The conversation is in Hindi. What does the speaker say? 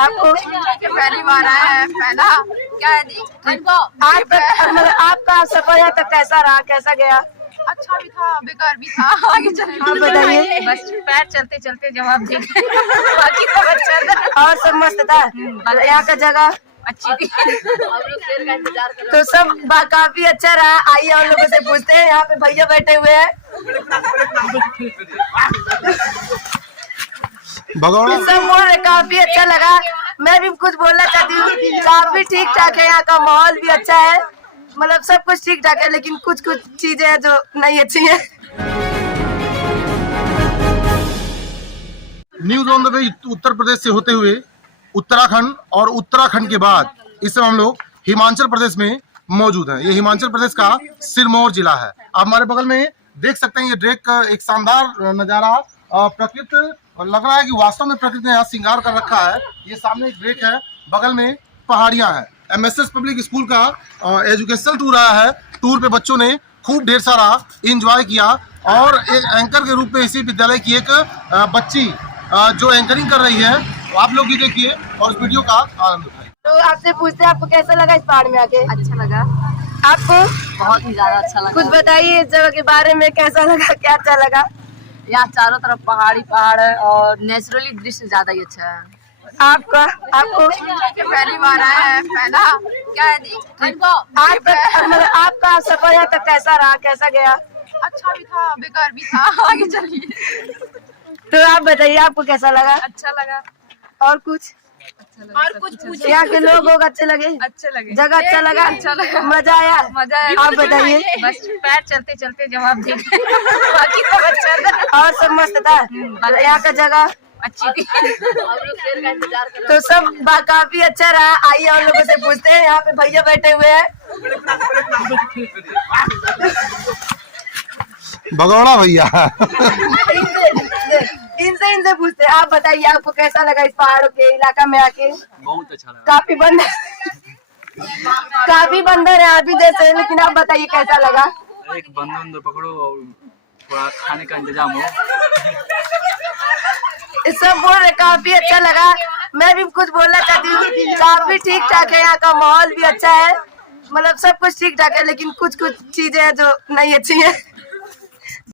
आपको पहली बार आया है, पहला क्या है जी आपका सफर यहाँ तक कैसा रहा, कैसा गया? अच्छा भी था, बेकार भी था। आगे चलिए आप बताइए। बस पैर चलते चलते जवाब दे बाकी सब अच्छा था और सब मस्त था। यहाँ का जगह अच्छी थी। तो सब काफी अच्छा रहा। आइए और लोगों से पूछते हैं। यहाँ पे भैया बैठे हुए हैं। भगौड़ा सब बोल रहे काफी अच्छा लगा। मैं भी कुछ बोलना चाहती हूँ। काफी ठीक ठाक है, यहाँ का माहौल भी अच्छा है, मतलब सब कुछ ठीक ठाक है, लेकिन कुछ कुछ चीजें हैं जो नहीं अच्छी है। News on the way Uttar Pradesh से होते हुए उत्तराखंड, और उत्तराखंड के बाद इस समय हम लोग हिमाचल प्रदेश में मौजूद हैं। ये हिमाचल प्रदेश का सिरमौर जिला है। आप हमारे बगल में देख सकते हैं, ये ट्रेक का एक शानदार नजारा। प्रकृति लग रहा है कि वास्तव में प्रकृति ने यहाँ श्रृंगार कर रखा है। ये सामने एक ट्रेक है, बगल में पहाड़ियां हैं। एमएसएस पब्लिक स्कूल का एजुकेशनल टूर आया है। टूर पे बच्चों ने खूब ढेर सारा एंजॉय किया, और एक एंकर के रूप में इसी विद्यालय की एक बच्ची जो एंकरिंग कर रही है, आप लोग भी देखिए और इस वीडियो का आनंद उठाइए। तो आपसे पूछते हैं, आपको कैसा लगा इस पहाड़ में आके? अच्छा लगा, आपको बहुत ही ज्यादा अच्छा लगा। कुछ बताइए इस जगह के बारे में, कैसा लगा, क्या अच्छा लगा? यहाँ चारों तरफ पहाड़ी पहाड़ है और नेचुरली दृश्य ज्यादा ही अच्छा है। आपको पहली बार आया है, पहला क्या है जी आपका सफर यहाँ तक कैसा रहा, कैसा गया? अच्छा भी था, बेकार भी था। आगे चलिए तो आप बताइए, आपको कैसा लगा? अच्छा लगा। और कुछ पूछिए। यहाँ के लोग अच्छे लगे, अच्छे लगे, जगह अच्छा लगा, मजा आया। आप बताइए। बस पैर चलते चलते जवाब दे बाकी सब अच्छा था और सब मस्त था। यहाँ का जगह अच्छी थी। तो सब काफी अच्छा रहा। आइए और लोगों से पूछते हैं। यहाँ पे भैया बैठे हुए हैं। भगौड़ा भैया इनसे पूछते हैं। आप बताइए, आपको कैसा लगा इस पहाड़ों के इलाका में आके? बहुत अच्छा लगा। काफी बंदर है आप ही जैसे, लेकिन आप बताइए कैसा लगा? एक बंदर पकड़ो और थोड़ा खाने का इंतजाम हो। सब बोल रहे काफी अच्छा लगा। मैं भी कुछ बोलना चाहती हूँ। काफी ठीक ठाक है, यहाँ का माहौल भी अच्छा है, मतलब सब कुछ ठीक ठाक है, लेकिन कुछ कुछ चीजें हैं जो नहीं अच्छी है।